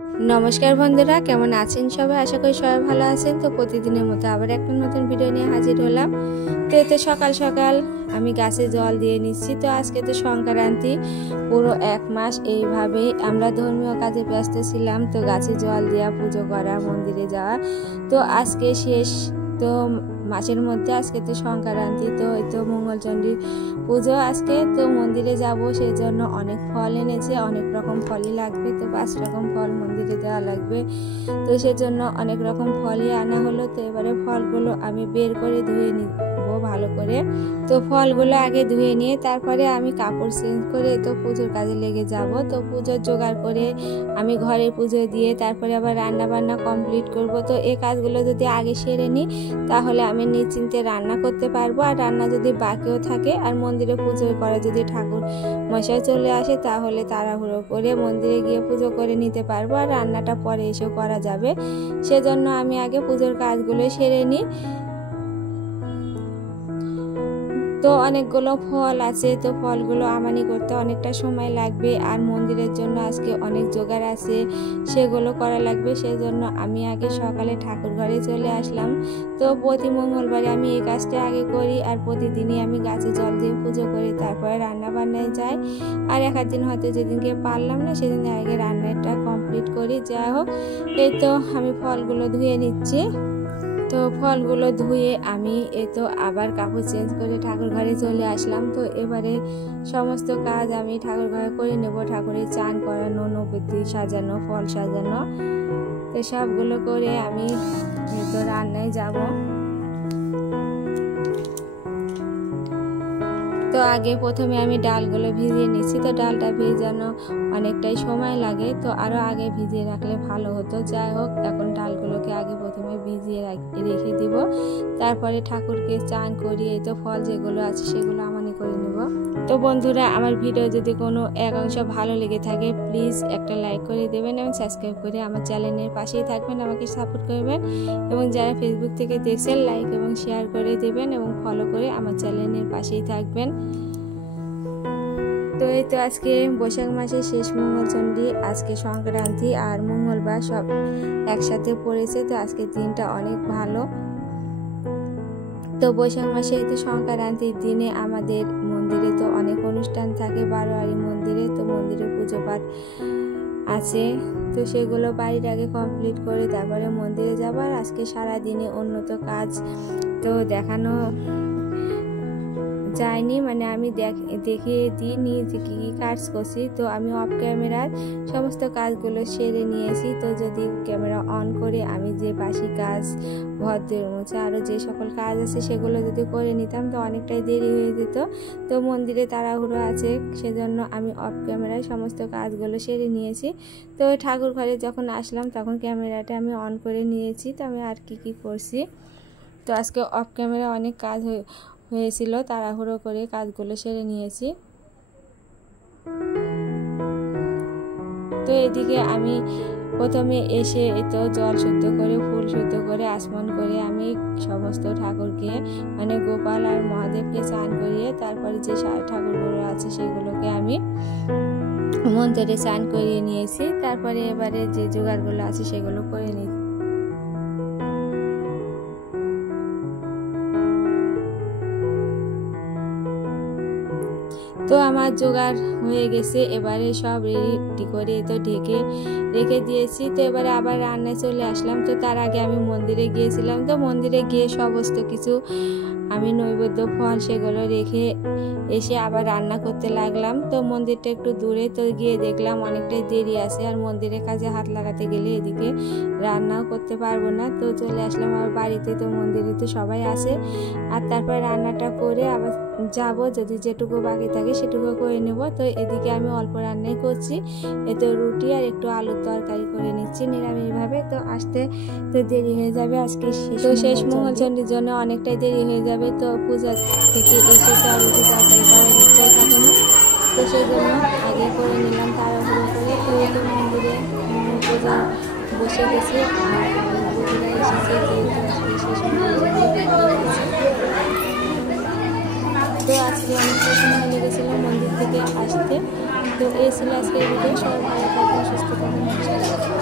নমস্কার বন্ধুরা, কেমন আছেন সবাই? আশা করি সবাই ভালো আছেন। তো প্রতিদিনের মতো আবার একটা নতুন ভিডিও নিয়ে হাজির হলাম। তো এতে সকাল সকাল আমি গাছে জল দিয়ে নিচ্ছি। তো আজকে তো সংক্রান্তি, পুরো এক মাস এইভাবেই আমরা ধর্মীয় কাজে ব্যস্ত ছিলাম। তো গাছে জল দেওয়া, পুজো করা, মন্দিরে যাওয়া। তো আজকে শেষ তো মাসের মধ্যে আজকে তো সংক্রান্তি, তো এই তো মঙ্গলচণ্ডীর পুজো আজকে। তো মন্দিরে যাব, সেই জন্য অনেক ফল এনেছে, অনেক রকম ফলই লাগবে। তো 5 রকম ফল মন্দিরে দেওয়া লাগবে, তো সেজন্য অনেক রকম ফলই আনা হলো। তো এবারে ফলগুলো আমি বের করে ধুয়ে নিব ভালো করে। তো ফলগুলো আগে ধুয়ে নিয়ে তারপরে আমি কাপড় চেঞ্জ করে তো পুজোর কাজে লেগে যাব। তো পুজোর জোগাড় করে আমি ঘরে পুজো দিয়ে তারপরে আবার রান্না বান্না কমপ্লিট করব। তো এই কাজগুলো যদি আগে সেরে নিই তাহলে আমি নিশ্চিন্তে রান্না করতে পারবো। আর রান্না যদি বাকিও থাকে আর মন্দিরে পুজো করা যদি ঠাকুর মশাই চলে আসে তাহলে তাড়াহুড়ো করে মন্দিরে গিয়ে পুজো করে নিতে পারবো, আর রান্নাটা পরে এসেও করা যাবে। সেজন্য আমি আগে পুজোর কাজগুলো সেরে নিই। তো অনেকগুলো ফল আছে, তো ফলগুলো আমানি করতে অনেকটা সময় লাগবে, আর মন্দিরের জন্য আজকে অনেক জোগাড় আছে, সেগুলো করা লাগবে। সেজন্য আমি আগে সকালে ঠাকুর ঘরে চলে আসলাম। তো প্রতি মঙ্গলবারে আমি এই কাজটা আগে করি, আর প্রতিদিনই আমি গাছে জল দিয়ে পুজো করি, তারপরে রান্না বান্নায় যাই। আর এক দিন হয়তো যেদিনকে পারলাম না সেদিন আগে রান্নাটা কমপ্লিট করি। যাই হোক, এই তো আমি ফলগুলো ধুয়ে নিচ্ছি। তো ফলগুলো ধুয়ে আমি তো আবার কাপড় চেঞ্জ করে ঠাকুর ঘরে চলে আসলাম। তো এবারে সমস্ত কাজ আমি ঠাকুর ঘরে করে নেব। ঠাকুরের চান করানো, নৈবেদ্য সাজানো, ফল সাজানো, তো সবগুলো করে আমি তো রান্নায় যাব। তো আগে প্রথমে আমি ডালগুলো ভিজিয়ে নিচ্ছি। তো ডালটা ভিজানো অনেকটাই সময় লাগে, তো আরও আগে ভিজিয়ে রাখলে ভালো হতো। যাই হোক, এখন ডালগুলোকে আগে প্রথমে ভিজিয়ে রেখে দিব, তারপরে ঠাকুরকে চান করিয়ে তো ফল যেগুলো আছে সেগুলো আমানি করে নেব। তো বন্ধুরা, আমার ভিডিও যদি কোনো এক অংশ ভালো লেগে থাকে প্লিজ একটা লাইক করে দেবেন এবং সাবস্ক্রাইব করে আমার চ্যানেলের পাশেই থাকবেন, আমাকে সাপোর্ট করবেন। এবং যারা ফেসবুক থেকে দেখছেন লাইক এবং শেয়ার করে দেবেন এবং ফলো করে আমার চ্যানেলের পাশেই থাকবেন। তো এই তো আজকে বৈশাখ মাসের শেষ মঙ্গলচণ্ডী, আজকে সংক্রান্তি আর মঙ্গলবার সব একসাথে পড়েছে। তো আজকে দিনটা অনেক ভালো। তো বৈশাখ মাসে এই তো সংক্রান্তির দিনে আমাদের মন্দিরে তো অনেক অনুষ্ঠান থাকে, বারোয়ারি মন্দিরে। তো মন্দিরে পুজো পাঠ আছে, তো সেগুলো বাড়ির আগে কমপ্লিট করে তারপরে মন্দিরে যাব। আর আজকে সারাদিনে উন্নত কাজ তো দেখানো যায়নি, মানে আমি দেখিয়ে দিইনি যে কী কী কাজ করছি। তো আমি অফ ক্যামেরার সমস্ত কাজগুলো সেরে নিয়েছি। তো যদি ক্যামেরা অন করে আমি যে বাসি কাজ, ঘর মোছা, আরও যে সকল কাজ আছে সেগুলো যদি করে নিতাম তো অনেকটাই দেরি হয়ে যেত। তো মন্দিরে তাড়াহুড়ো আছে, সেজন্য আমি অফ ক্যামেরায় সমস্ত কাজগুলো সেরে নিয়েছি। তো ঠাকুর ঘরে যখন আসলাম তখন ক্যামেরাটা আমি অন করে নিয়েছি। তো আমি আর কি করছি, তো আজকে অফ ক্যামেরা অনেক কাজ হয়েছিল, তাড়াহুড়ো করে কাজগুলো সেরে নিয়েছি। তো এদিকে আমি প্রথমে এসে তো জল শুদ্ধ করে, ফুল শুদ্ধ করে, আসমান করে আমি সমস্ত ঠাকুরকে মানে গোপাল আর মহাদেবকে চান করিয়ে তারপরে যে ঠাকুরগুলো আছে সেগুলোকে আমি মন্দিরে চান করিয়ে নিয়েছি। তারপরে এবারে যে জোগাড়গুলো আছে সেগুলো করে নিচ্ছি। তো আমার জোগাড় হয়ে গেছে, এবারে সব রেডি করে তো ঢেকে রেখে দিয়েছি। তো এবারে আবার রান্নায় চলে আসলাম। তো তার আগে আমি মন্দিরে গিয়েছিলাম। তো মন্দিরে গিয়ে সমস্ত কিছু আমি নৈবেদ্য ফল সেগুলো রেখে এসে আবার রান্না করতে লাগলাম। তো মন্দিরটা একটু দূরে, তো গিয়ে দেখলাম অনেকটাই দেরি আছে, আর মন্দিরের কাজে হাত লাগাতে গেলে এদিকে রান্নাও করতে পারবো না। তো চলে আসলাম আবার বাড়িতে। তো মন্দিরে তো সবাই আসে, আর তারপরে রান্নাটা করে আবার যাব, যদি যেটুকু বাকি থাকে সেটুকু করে নেব। তো এদিকে আমি অল্প রান্নাই করছি, এতে রুটি আর একটু আলুর তরকারি করে নিচ্ছি নিরামিষভাবে। তো আসতে তো দেরি হয়ে যাবে আজকে, তো শেষ মঙ্গলচণ্ডীর জন্য অনেকটাই দেরি হয়ে যাবে। তো পূজা থেকে এসে তো আর রুটি তরকারি করার ইচ্ছাই থাকে না, তো সেই জন্য আগে করে নিলাম তাড়াহুড়ো করে। তো এই তো মন্দিরে পূজা বসে গেছে, আর বন্ধুরা এসেছে, যেহেতু আজকে শেষ মঙ্গলচণ্ডী। তো আজকে অনেকটা সময় লেগেছিল মন্দির থেকে আসতে। তো এই ছিল আজকের ভিডিও। সবাই ভালো থাকবেন, সুস্থ থাকবেন।